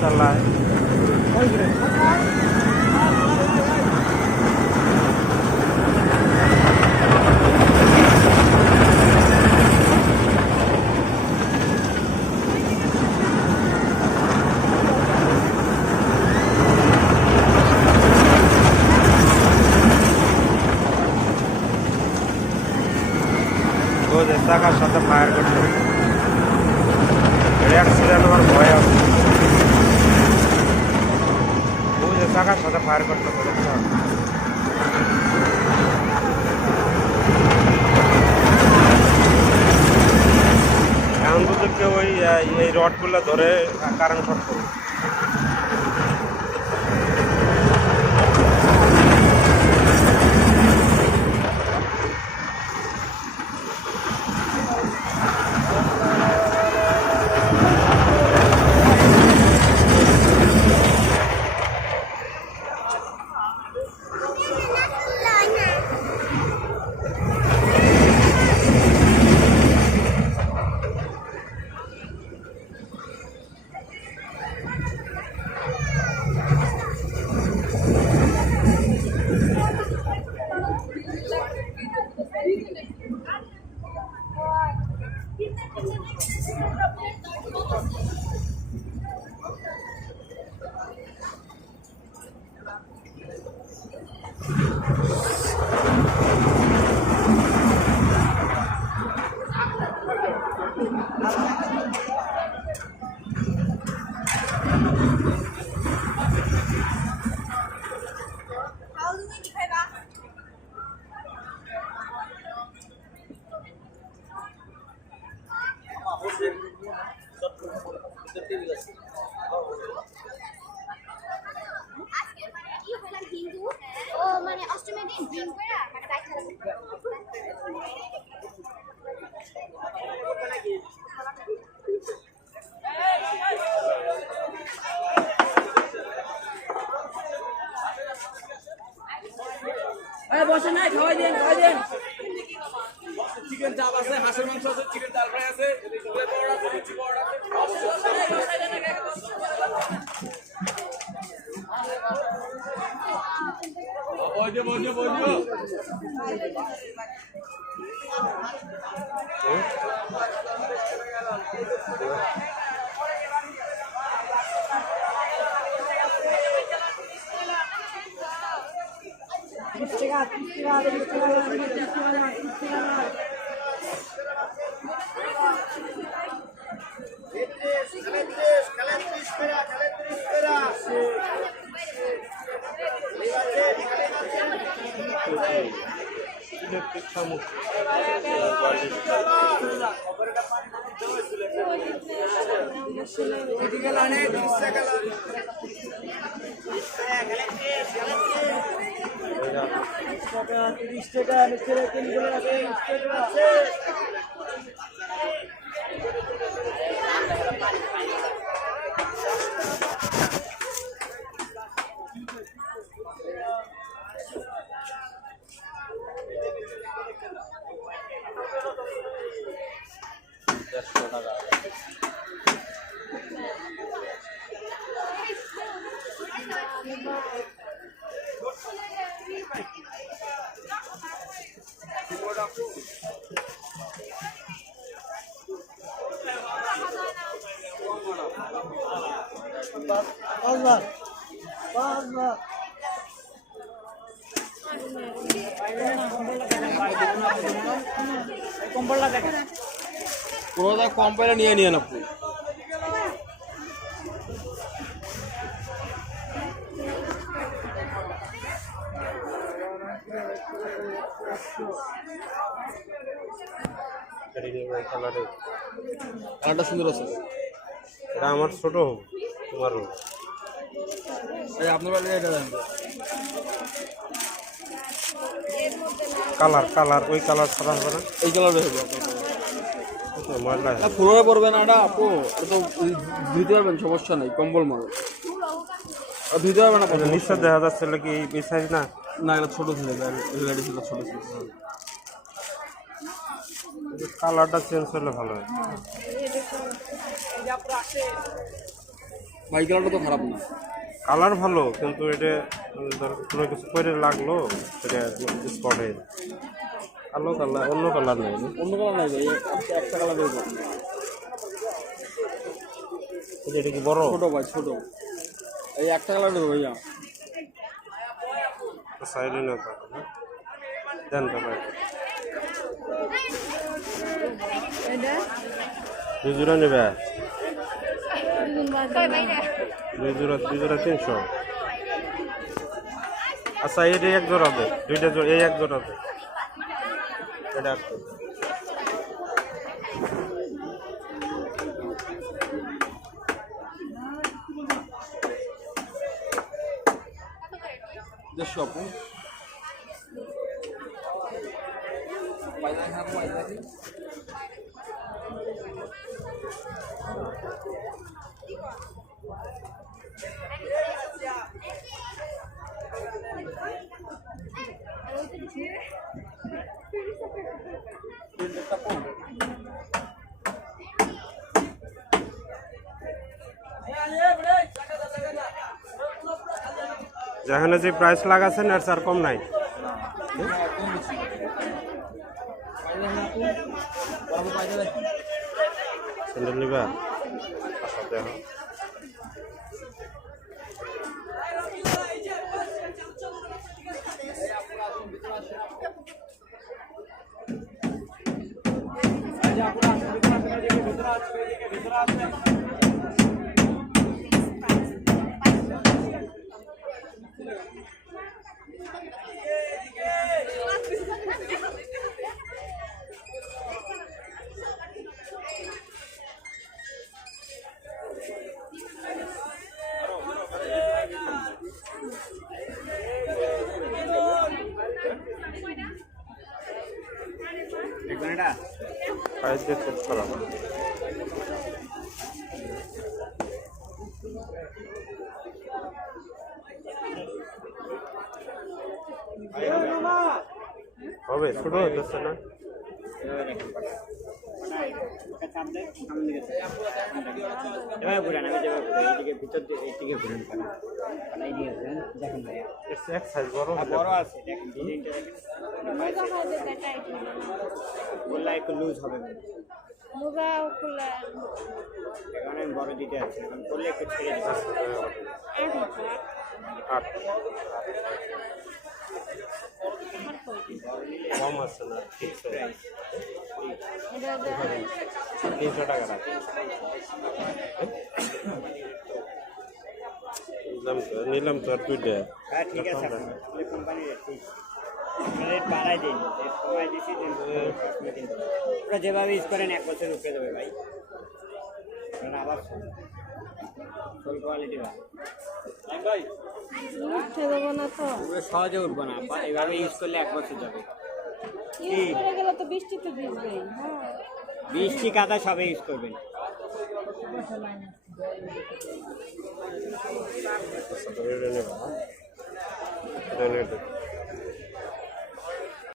চালায় চাকার সাথে ফায়ার করতে অ্যাক্সিডেন্ট হওয়ার ভয় আছে বুঝে চাকার সাথে ফায়ার করতে দেখতে হবে এখন যদি কেউ এই রডগুলো ধরে কারেন্ট শর্ট করবে বসে নাই খাওয়াই দেন চিকেন চাপ আছে হাঁসের মাংস আছে চিকেন ডাল ফ্রাই আছে কোনোটা কম পাইলে নিয়ে নিয়ে না কালারটা সুন্দর আছে এটা আমার ছোট হোক তোমার হোক আপনার এটা দেন কালার কালার ওই কালার ছাড়া হবে না এই কালারে হবে ময়লা পুরোটা পড়বে না এটা আপু এটা তো ধুইতে পারবেন সমস্যা নেই কম্বল মাল ধুইতে পারবেন না নিশ্চয় দেখা যাচ্ছে কি এই সাইজ না না এটা ছোট ছিল গাড়ি ছিল ছোট ছিল কালারটা চেঞ্জ হলে ভালো হয় ভাই কালারটা তো খারাপ না। কালার ভালো, কিন্তু এটা ধর কোনো কিছু করে লাগলো সেটা স্পট হয়ে যায়। কালো কালার, অন্য কালার নেই। অন্য কালার নাই ভাই, একটা কালার দেবো। এটা কি বড়? ছোট ভাই ছোট, এই একটা কালার দেবো ভাইয়া। সাইডে না তো দেন তো ভাই। দুই জোড়া নেবে? দুই জোড়া 300। আচ্ছা এটা এক জোড়া দে, দুইটা জোড়া, এই এক জোড়া দে। এটা একটা। দেড়শো আপু। যেখানে যে প্রাইস লাগাছেন এর চার কম নাই। স্যান্ডেল নিবা? আচ্ছা দেখো। প্রাইস দিয়ে চেক করা হবে, ছোট হইতেছে না? এক সাইজ বড় আছে, দেখেন ডিজাইনটা বললে একটু লুজ হবে, এখানে বড় দিতে আছে, এখন করলে একটু ছেড়ে দিতে কম আছে না? 300 টাকা রাখি। নিলাম তো আর দুইটা। হ্যাঁ ঠিক আছে, কোম্পানির রেট বাড়াই দিন, রেট কমাই দিছি, ওরা যেভাবে ইউজ করেন 1 বছর উঠে দেবে ভাই, আবার ফুল কোয়ালিটি ভাই সহজে উঠবো না, এইভাবে ইউজ করলে 1 বছর যাবে। বৃষ্টি কাদা সবে ইউজ করবেন। এটা নেবা? এটা নেবে।